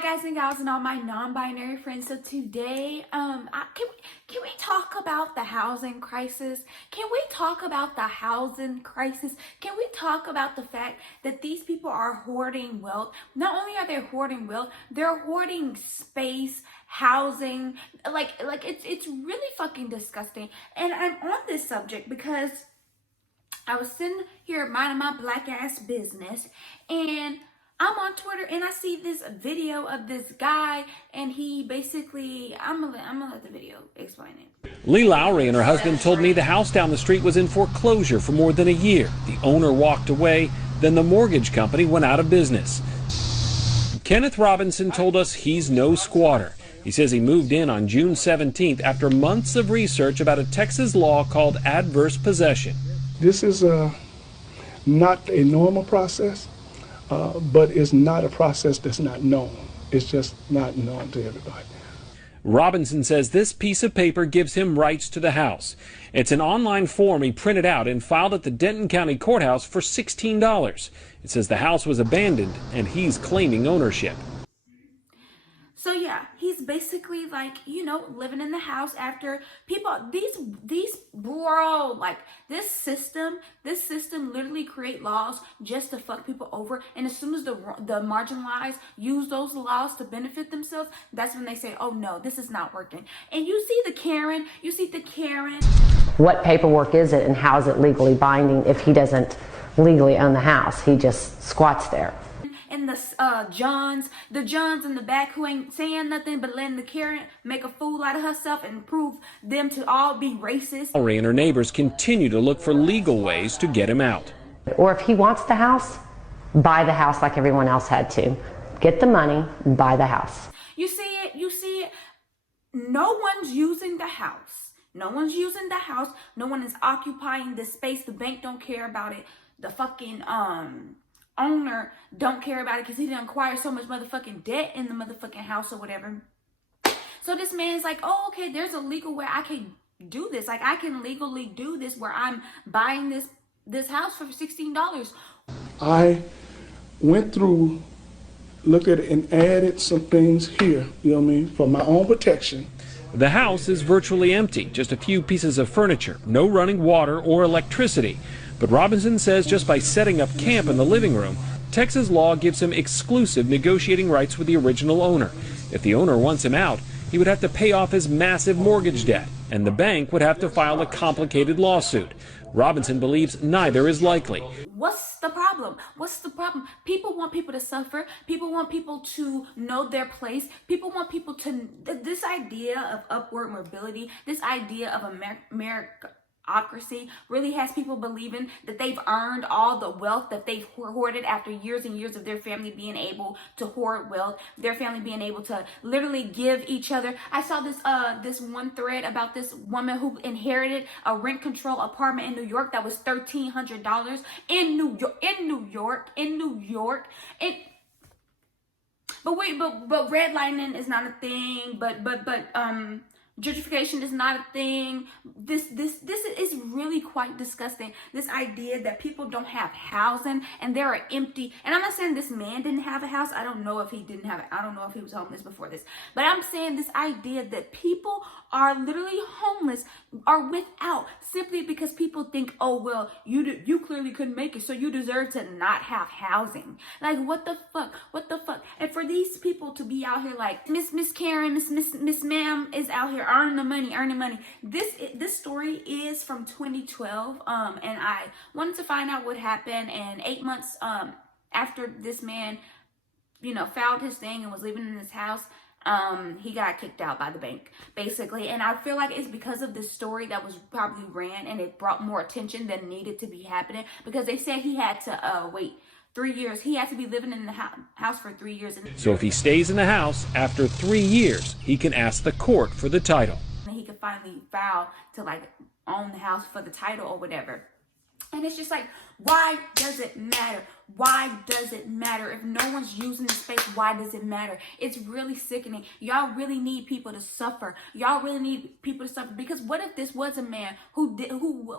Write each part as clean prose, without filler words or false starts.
Hi guys and gals and all my non-binary friends. So today, can we talk about the housing crisis? Can we talk about the housing crisis? Can we talk about the fact that these people are hoarding wealth? Not only are they hoarding wealth, they're hoarding space, housing. Like it's really fucking disgusting. And I'm on this subject because I was sitting here minding my black ass business, and I'm on Twitter and I see this video of this guy, and he basically, I'm gonna let the video explain it. Lee Lowry and her husband told me the house down the street was in foreclosure for more than a year. The owner walked away, then the mortgage company went out of business. Kenneth Robinson told us he's no squatter. He says he moved in on June 17th after months of research about a Texas law called adverse possession. This is not a normal process, but it's not a process that's not known. It's just not known to everybody. Robinson says this piece of paper gives him rights to the house. It's an online form he printed out and filed at the Denton County Courthouse for $16. It says the house was abandoned and he's claiming ownership. So yeah, he's basically like, living in the house after people, these bro, like this system literally create laws just to fuck people over. And as soon as the marginalized use those laws to benefit themselves, that's when they say, oh no, this is not working. And you see the Karen. What paperwork is it and how is it legally binding if he doesn't legally own the house? He just squats there. And the Johns in the back who ain't saying nothing but letting the Karen make a fool out of herself and prove them to all be racist. Lowry and her neighbors continue to look for legal ways to get him out. Or if he wants the house, buy the house like everyone else had to. Get the money and buy the house. You see it. No one's using the house. No one is occupying this space. The bank don't care about it. The fucking owner don't care about it because he didn't acquire so much motherfucking debt in the motherfucking house or whatever. So this man's like, oh, okay, there's a legal way I can do this. Like, I can legally do this where I'm buying this house for $16. I went through, looked at it and added some things here, for my own protection. The house is virtually empty, just a few pieces of furniture, no running water or electricity. But Robinson says just by setting up camp in the living room, Texas law gives him exclusive negotiating rights with the original owner. If the owner wants him out, he would have to pay off his massive mortgage debt, and the bank would have to file a complicated lawsuit. Robinson believes neither is likely. What's the problem? People want people to suffer. People want people to know their place. People want people to, this idea of upward mobility, this idea of meritocracy really has people believing that they've earned all the wealth that they've hoarded after years and years of their family being able to hoard wealth, their family being able to literally give each other. I saw this one thread about this woman who inherited a rent control apartment in New York that was $1,300 in New York. But redlining is not a thing. But gentrification is not a thing. This is really quite disgusting. This idea that people don't have housing and there are empty. And I'm not saying this man didn't have a house. I don't know if he didn't have it. I don't know if he was homeless before this. But I'm saying this idea that people are literally homeless or without simply because people think, oh well, you clearly couldn't make it, so you deserve to not have housing. Like what the fuck? And for these people to be out here like Miss Karen, Miss Ma'am is out here earning the money. This story is from 2012, and I wanted to find out what happened. And 8 months after this man, filed his thing and was living in his house, he got kicked out by the bank, basically. And I feel like it's because of this story that was probably ran, and it brought more attention than needed to be happening, because they said he had to wait 3 years. He had to be living in the house for 3 years. So if he stays in the house, after 3 years, he can ask the court for the title. And he could finally file to own the house for the title or whatever. And it's just like, why does it matter? Why does it matter? If no one's using the space, why does it matter? It's really sickening. Y'all really need people to suffer. Because what if this was a man who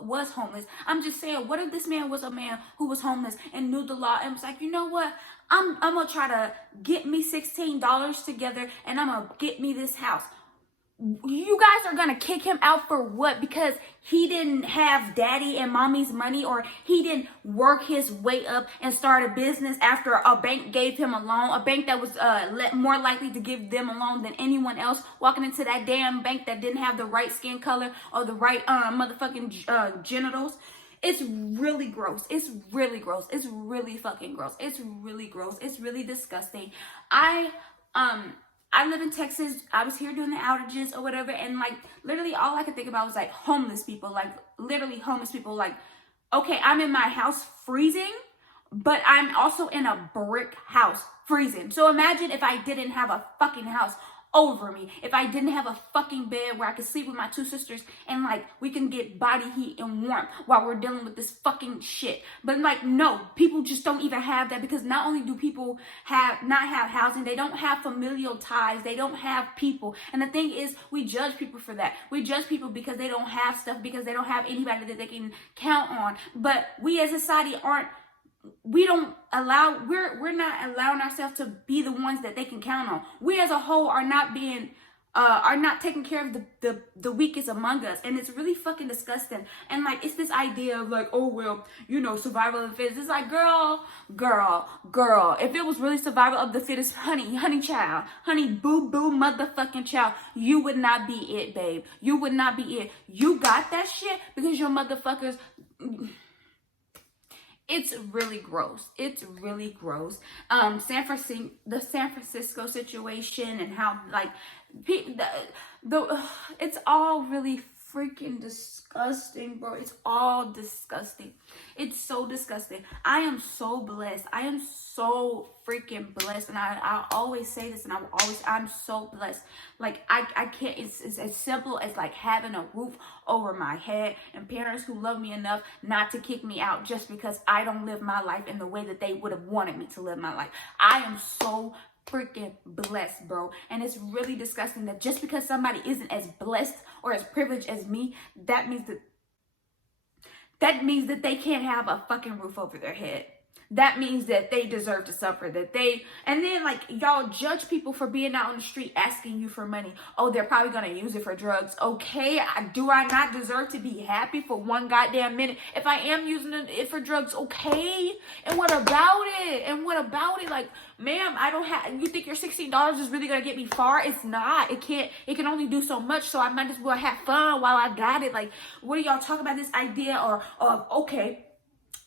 was homeless? I'm just saying, what if this man was a man who was homeless and knew the law and was like, you know what? I'm gonna try to get me $16 together and I'm gonna get me this house. You guys are gonna kick him out for what? Because he didn't have daddy and mommy's money, or he didn't work his way up and start a business after a bank gave him a loan, a bank that was more likely to give them a loan than anyone else, walking into that damn bank that didn't have the right skin color or the right motherfucking genitals. It's really gross. It's really gross. It's really fucking gross. It's really gross. It's really disgusting. I live in Texas. I was here doing the outages or whatever, and like literally all I could think about was like homeless people, like literally homeless people. Like, okay, I'm in my house freezing, but I'm also in a brick house freezing. So imagine if I didn't have a fucking house over me, if I didn't have a fucking bed where I could sleep with my two sisters and like we can get body heat and warmth while we're dealing with this fucking shit. But like, no, people just don't even have that, because not only do people not have housing, they don't have familial ties, they don't have people. And the thing is, we judge people for that. We judge people because they don't have stuff, because they don't have anybody that they can count on. But we as a society we're not allowing ourselves to be the ones that they can count on. We as a whole are not taking care of the weakest among us, and it's really fucking disgusting. And like, it's this idea of like, oh well, survival of the fittest. It's like, girl, if it was really survival of the fittest, honey child, honey boo motherfucking child, you would not be it, babe. You would not be it. You got that shit because your motherfuckers. It's really gross. It's really gross. The San Francisco situation, and how like it's all really freaking disgusting, bro. It's all disgusting. It's so disgusting. I am so blessed. I am so freaking blessed, and I always say this, and I'm so blessed. Like I can't. It's as simple as like having a roof over my head and parents who love me enough not to kick me out just because I don't live my life in the way that they would have wanted me to live my life. I am so freaking blessed, bro. And it's really disgusting that just because somebody isn't as blessed or as privileged as me, that means that they can't have a fucking roof over their head. That means that they deserve to suffer, and then like, y'all judge people for being out on the street asking you for money. Oh, they're probably gonna use it for drugs. Okay, do I not deserve to be happy for one goddamn minute if I am using it for drugs? Okay, and what about it? Like, ma'am, I don't have. You think your $16 is really gonna get me far? It's not. It can't. It can only do so much. So I might as well have fun while I got it. Like, what are y'all talking about? This idea of okay,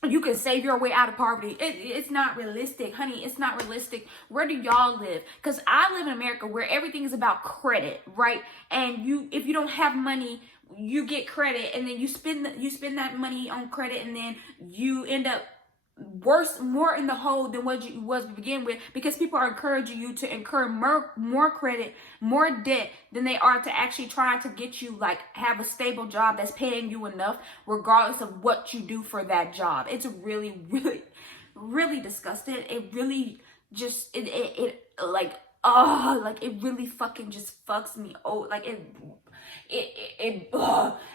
you can save your way out of poverty. It's not realistic, honey. It's not realistic. Where do y'all live? Because I live in America where everything is about credit, right? And if you don't have money, you get credit, and then you spend that money on credit, and then you end up more in the hole than what you was to begin with, because people are encouraging you to incur more credit, more debt than they are to actually trying to get you like have a stable job that's paying you enough regardless of what you do for that job. It's really, really, really disgusting. It really just it really fucking just fucks me. Oh, like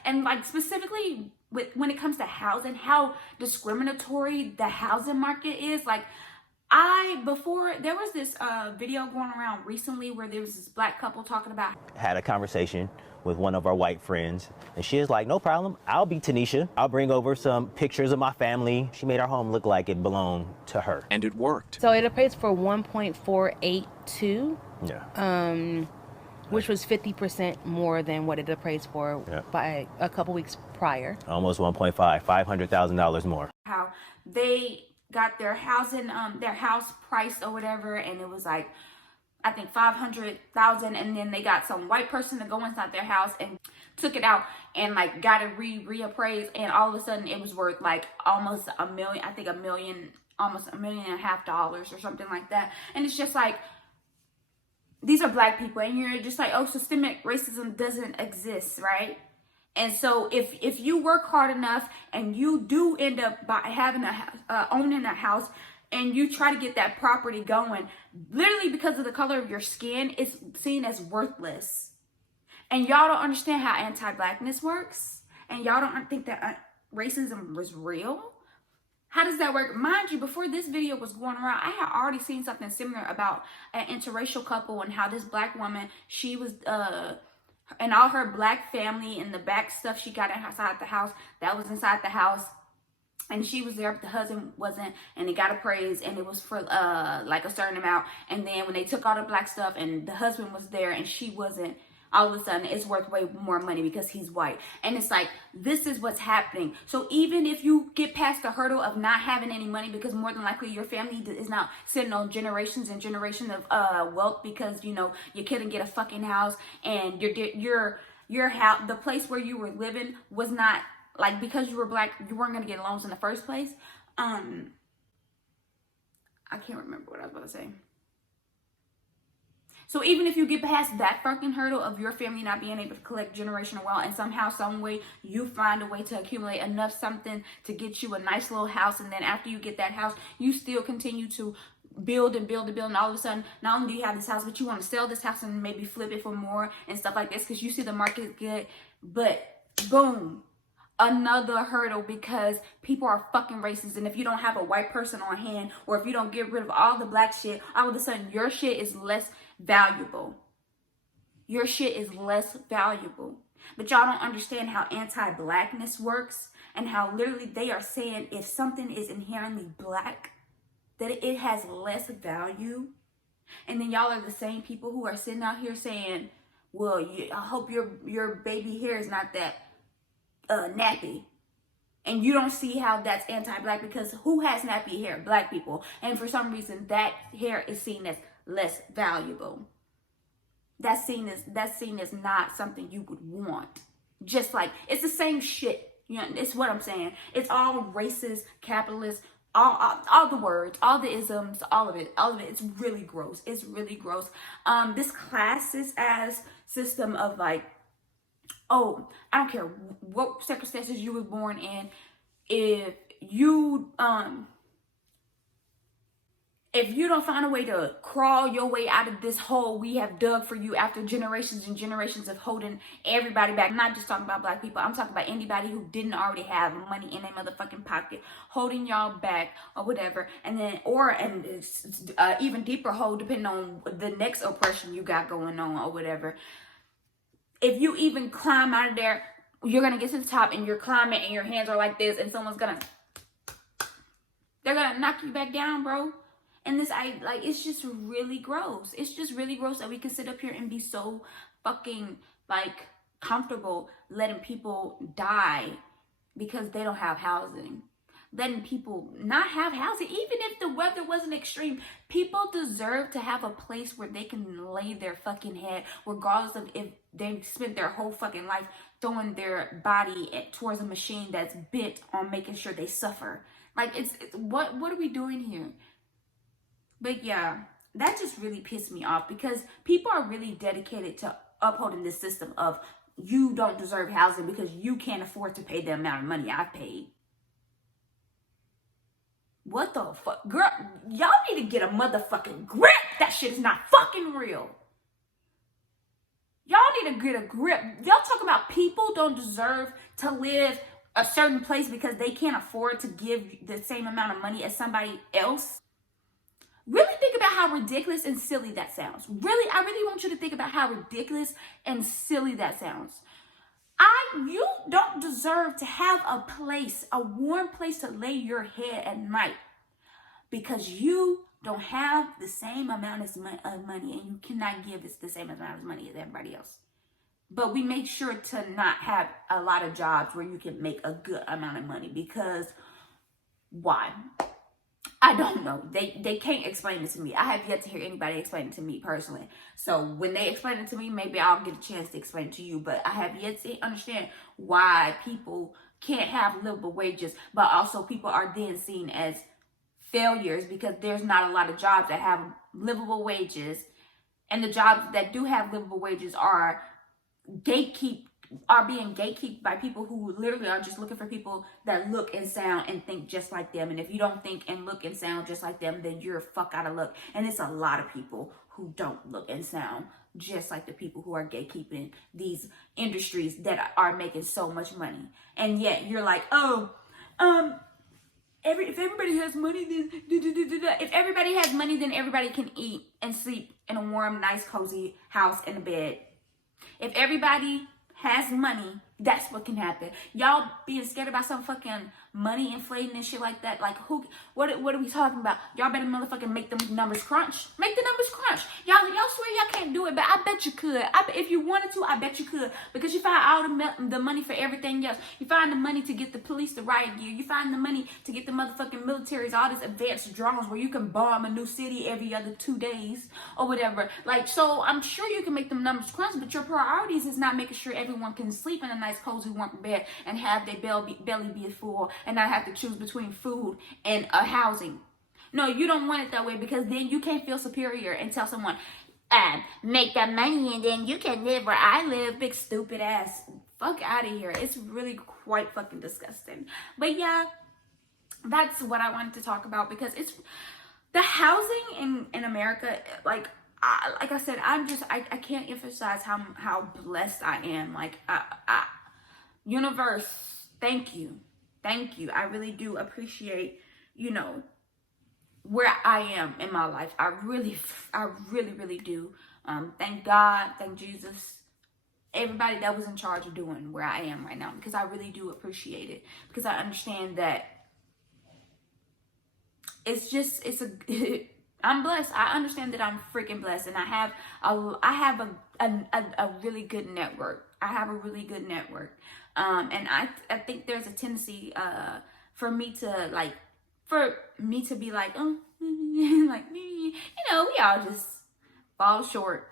and like specifically when it comes to housing, how discriminatory the housing market is. Like, there was this video going around recently where there was this black couple talking about. Had a conversation with one of our white friends, and she is like, no problem, I'll be Tanisha. I'll bring over some pictures of my family. She made our home look like it belonged to her. And it worked. So it appraised for 1.482. Yeah. Which was 50% more than what it appraised for by a couple weeks prior. Almost 1.5, $500,000 more. How they got their house price or whatever, and it was like, I think $500,000, and then they got some white person to go inside their house and took it out and like got it reappraised, and all of a sudden it was worth like almost $1 million. I think almost $1.5 million or something like that. And it's just like, these are black people, and you're just like, oh, systemic racism doesn't exist, right? And so if you work hard enough and you do end up by having owning a house, and you try to get that property going, literally because of the color of your skin, it's seen as worthless. And y'all don't understand how anti-blackness works, and y'all don't think that racism was real. How does that work? Mind you, before this video was going around, I had already seen something similar about an interracial couple and how this black woman, she was, and all her black family and the back stuff she got inside the house, that was inside the house. And she was there, but the husband wasn't, and they got appraised, and it was for like a certain amount. And then when they took all the black stuff, and the husband was there, and she wasn't, all of a sudden it's worth way more money because he's white. And it's like, this is what's happening. So even if you get past the hurdle of not having any money, because more than likely your family is now sitting on generations and generations of wealth, because you know you couldn't get a fucking house, and your house, the place where you were living was not, like, because you were black, you weren't going to get loans in the first place. I can't remember what I was about to say. So even if you get past that fucking hurdle of your family not being able to collect generational wealth, and somehow, some way, you find a way to accumulate enough something to get you a nice little house, and then after you get that house, you still continue to build and build and build, and all of a sudden, not only do you have this house, but you want to sell this house and maybe flip it for more and stuff like this because you see the market is good. But boom, another hurdle, because people are fucking racist. And if you don't have a white person on hand, or if you don't get rid of all the black shit, all of a sudden your shit is less valuable. Your shit is less valuable. But y'all don't understand how anti-blackness works, and how literally they are saying if something is inherently black, that it has less value. And then y'all are the same people who are sitting out here saying, well, I hope your baby hair is not that nappy. And you don't see how that's anti-black, because who has nappy hair? Black people. And for some reason that hair is seen as less valuable. That's seen as not something you would want. Just like, it's the same shit. You know, it's what I'm saying. It's all racist, capitalist, all the words, all the isms, all of it. It's really gross. It's really gross. This classist ass system of like, oh, I don't care what circumstances you were born in. If you don't find a way to crawl your way out of this hole we have dug for you after generations and generations of holding everybody back. I'm not just talking about black people. I'm talking about anybody who didn't already have money in their motherfucking pocket, holding y'all back or whatever. And then, and it's even deeper hole depending on the next oppression you got going on or whatever. If you even climb out of there, you're going to get to the top and you're climbing and your hands are like this, and they're going to knock you back down, bro. And it's just really gross. It's just really gross that we can sit up here and be so fucking like comfortable letting people die because they don't have housing. Letting people not have housing, even if the weather wasn't extreme. People deserve to have a place where they can lay their fucking head, regardless of if they spent their whole fucking life throwing their body towards a machine that's bent on making sure they suffer. Like, it's what are we doing here? But yeah, that just really pissed me off, because people are really dedicated to upholding this system of you don't deserve housing because you can't afford to pay the amount of money I've paid. What the fuck? Girl, y'all need to get a motherfucking grip. That shit is not fucking real. Y'all need to get a grip. Y'all talking about people don't deserve to live a certain place because they can't afford to give the same amount of money as somebody else. Really think about how ridiculous and silly that sounds. Really, I really want you to think about how ridiculous and silly that sounds. You don't deserve to have a place, a warm place to lay your head at night, because you don't have the same amount of money, and you cannot give the same amount of money as everybody else. But we make sure to not have a lot of jobs where you can make a good amount of money, because why? I don't know. They can't explain it to me. I have yet to hear anybody explain it to me personally. So when they explain it to me, maybe I'll get a chance to explain it to you. But I have yet to understand why people can't have livable wages, but also people are then seen as failures because there's not a lot of jobs that have livable wages. And the jobs that do have livable wages are being gatekept by people who literally are just looking for people that look and sound and think just like them. And if you don't think and look and sound just like them, then you're fuck out of luck. And it's a lot of people who don't look and sound just like the people who are gatekeeping these industries that are making so much money. And yet you're like, if everybody has money, then if everybody has money, then everybody can eat and sleep in a warm, nice, cozy house and a bed. If everybody has money, that's what can happen. Y'all being scared about some fucking money inflating and shit like that. Like, what are we talking about? Y'all better motherfucking make them numbers crunch. Make the numbers crunch. Y'all swear y'all can't do it, but I bet you could. If you wanted to, I bet you could. Because you find all the money for everything else. You find the money to get the police the riot gear. You find the money to get the motherfucking militaries, all this advanced drones where you can bomb a new city every other 2 days or whatever. Like, so I'm sure you can make them numbers crunch, but your priorities is not making sure everyone can sleep in a nice, cozy, warm bed and have their belly be full and not have to choose between food and housing. No, you don't want it that way, because then you can't feel superior and tell someone, make that money and then you can live where I live. Big stupid ass. Fuck out of here. It's really quite fucking disgusting. But yeah, that's what I wanted to talk about, because it's the housing in America. Like I said, I can't emphasize how blessed I am. Like, universe, thank you. I really do appreciate, where I am in my life. I really do. Thank God, thank Jesus, everybody that was in charge of doing where I am right now, because I really do appreciate it, because I understand that I'm blessed. I understand that I'm freaking blessed, and I have a really good network. And I think there's a tendency for me to be like, like, we all just fall short.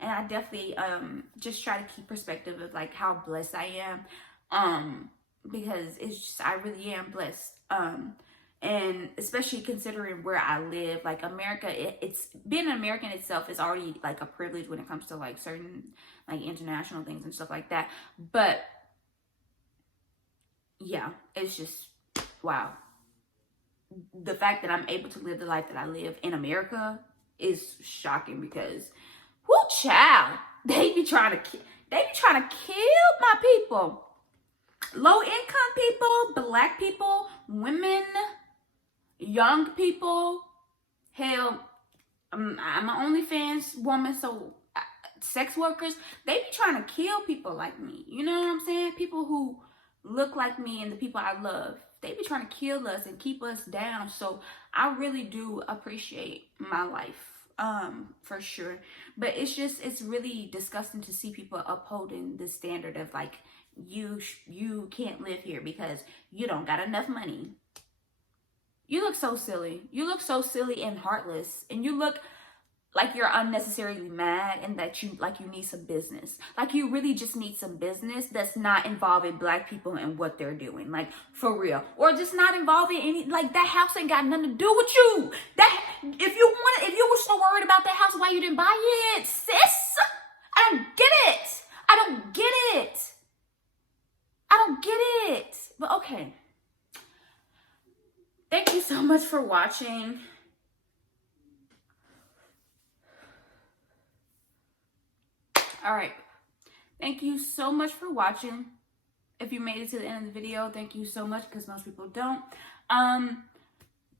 And I definitely just try to keep perspective of like how blessed I am, because I really am blessed. And especially considering where I live, like America, it's being an American itself is already like a privilege when it comes to like certain like international things and stuff like that. But yeah, it's just, wow. The fact that I'm able to live the life that I live in America is shocking, because, whoo, child, they be trying to kill my people. Low income people, black people, women, young people. Hell, I'm an OnlyFans woman, so sex workers, they be trying to kill people like me. You know what I'm saying? People who look like me and the people I love, they be trying to kill us and keep us down. So I really do appreciate my life, for sure. But it's really disgusting to see people upholding the standard of like, you can't live here because you don't got enough money. You look so silly. You look so silly and heartless, and you look like you're unnecessarily mad, and that you need some business. Like, you really just need some business that's not involving black people and what they're doing, like, for real. Or just not involving any, like, that house ain't got nothing to do with you. If you were so worried about that house, why you didn't buy it, sis? I don't get it. But okay. Thank you so much for watching. All right. Thank you so much for watching. If you made it to the end of the video, thank you so much, because most people don't.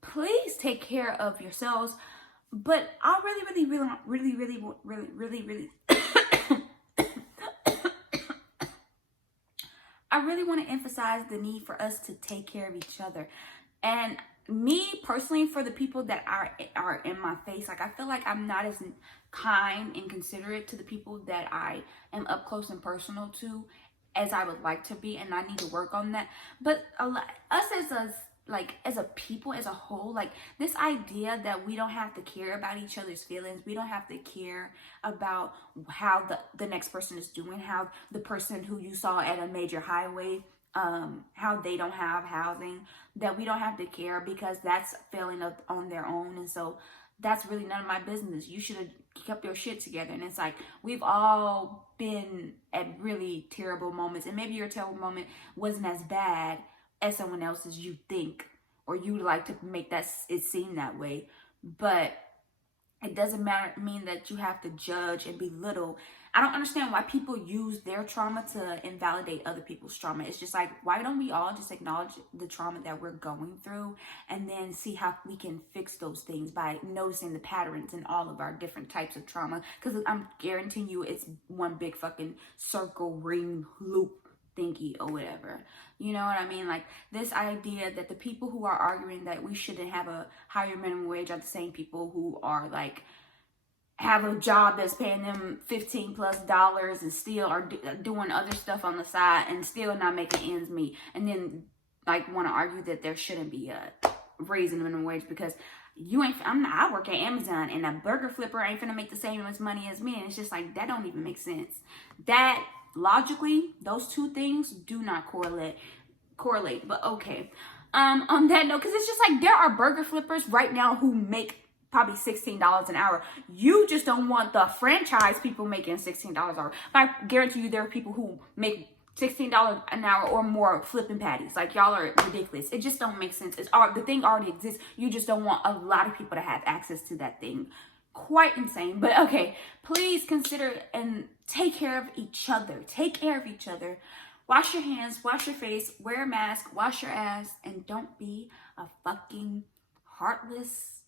Please take care of yourselves. But I I really want to emphasize the need for us to take care of each other. And me personally, for the people that are in my face, like, I feel like I'm not as kind and considerate to the people that I am up close and personal to as I would like to be, and I need to work on that. But us as a people as a whole, like, this idea that we don't have to care about each other's feelings, we don't have to care about how the next person is doing, how the person who you saw at a major highway, how they don't have housing, that we don't have to care, because that's failing up on their own. And so that's really none of my business. You should have kept your shit together. And it's like, we've all been at really terrible moments, and maybe your terrible moment wasn't as bad as someone else's, you think, or you like to make it seem that way. But It doesn't mean that you have to judge and belittle. I don't understand why people use their trauma to invalidate other people's trauma. It's just like, why don't we all just acknowledge the trauma that we're going through and then see how we can fix those things by noticing the patterns in all of our different types of trauma? Because I'm guaranteeing you it's one big fucking circle, ring, loop thingy or whatever. You know what I mean? Like, this idea that the people who are arguing that we shouldn't have a higher minimum wage are the same people who are like have a job that's paying them $15+ and still are doing other stuff on the side and still not making ends meet, and then like want to argue that there shouldn't be a raising minimum wage because I work at Amazon and a burger flipper ain't finna make the same much money as me. And it's just like, that don't even make sense. That logically, those two things do not correlate. But okay. On that note, because it's just like, there are burger flippers right now who make probably $16 an hour. You just don't want the franchise people making $16 an hour. But I guarantee you there are people who make $16 an hour or more flipping patties. Like, y'all are ridiculous. It just don't make sense. The thing already exists. You just don't want a lot of people to have access to that thing. Quite insane. But okay, please consider and take care of each other. Take care of each other. Wash your hands, wash your face, wear a mask, wash your ass, and don't be a fucking heartless,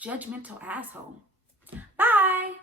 judgmental asshole.